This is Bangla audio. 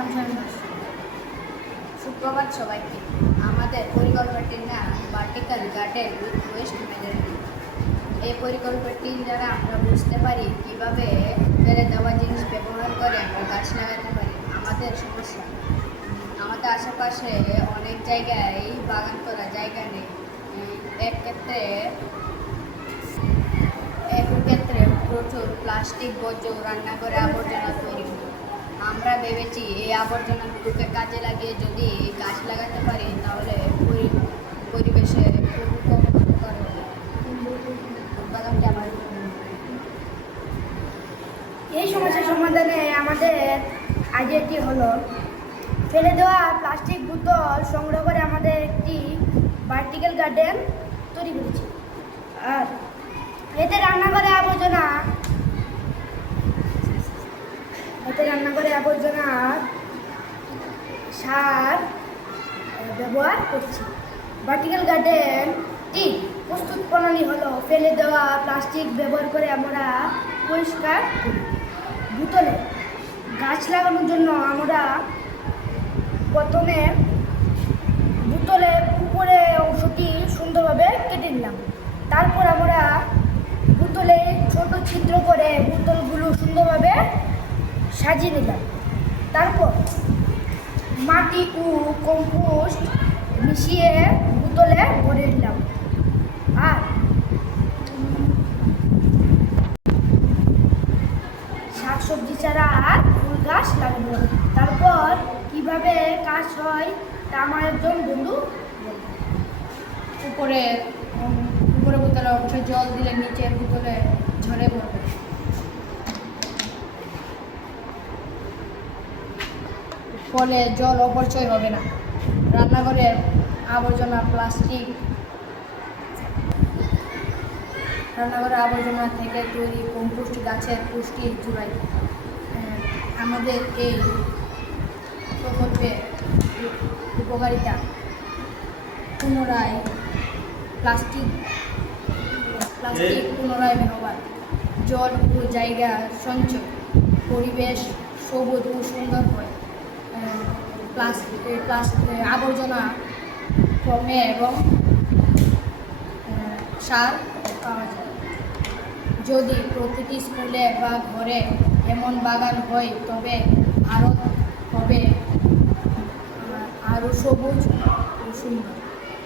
নাম শামীম দাস। সুপ্রভাত সবাইকে। আমাদের পরিকল্পনাটির নাম vertical garden with waste management. এই পরিকল্পনাটি দ্বারা আমরা বুঝতে পারি কীভাবে ফেলে দেওয়া জিনিস ব্যবহার করে আমরা গাছ লাগাতে পারি। আমাদের সমস্যা, আমাদের আশেপাশে অনেক জায়গায় বাগান করা জায়গা নেই। এক ক্ষেত্রে প্রচুর প্লাস্টিক বর্জ্য রান্নাঘরে আবর্জনা তৈরি হয়। আমরা ভেবেছি এই আবর্জনাগুলোকে কাজে লাগিয়ে যদি গাছ লাগাতে পারি তাহলে পরিবেশে খুব কম উপকার হবে। এই সমস্যার সমাধানে আমাদের আইডিয়াটি হলো ফেলে দেওয়া প্লাস্টিক বোতল সংগ্রহ করে আমাদের একটি ভার্টিক্যাল গার্ডেন তৈরি করেছি। আর এতে রান্নাঘরে আবর্জনা সার ব্যবহার করছি। ভার্টিক্যাল গার্ডেনটি প্রস্তুত প্রণালী হলো ফেলে দেওয়া প্লাস্টিক ব্যবহার করে আমরা পরিষ্কার করি। বোতলে গাছ লাগানোর জন্য আমরা প্রথমে বোতলের উপরে অংশটি সুন্দরভাবে কেটে নিলাম। তারপর আমরা বোতলে ছোট ছিদ্র করে বোতলগুলো সুন্দরভাবে সাজিয়ে নিলাম। তারপর মাটি ও কম্পোস্ট মিশিয়ে বোতলে ভরে দিলাম। আর শাকসবজি চারা আর ফুল গাছ লাগাবো। তারপর কিভাবে কাজ হয় তা আমার একজন বন্ধু উপরে বোতলে অংশে জল দিলে নিচের বোতলে ঝরে পড়বে। ফলে জল অপচয় হবে না। রান্নাঘরের আবর্জনা থেকে তৈরি কম্পোস্ট গাছের পুষ্টি জোগায়। আমাদের এই প্রকল্পের উপকারিতা: প্লাস্টিক পুনরায় ব্যবহার, জল ও জায়গা সঞ্চয়, পরিবেশ সবুজ ও সুন্দর হয়, আবর্জনা কমে এবং সার পাওয়া যায়। যদি প্রতিটি স্কুলে বা ঘরে এমন বাগান হয় তবে ভারত হবে আরও সবুজ ও সুন্দর।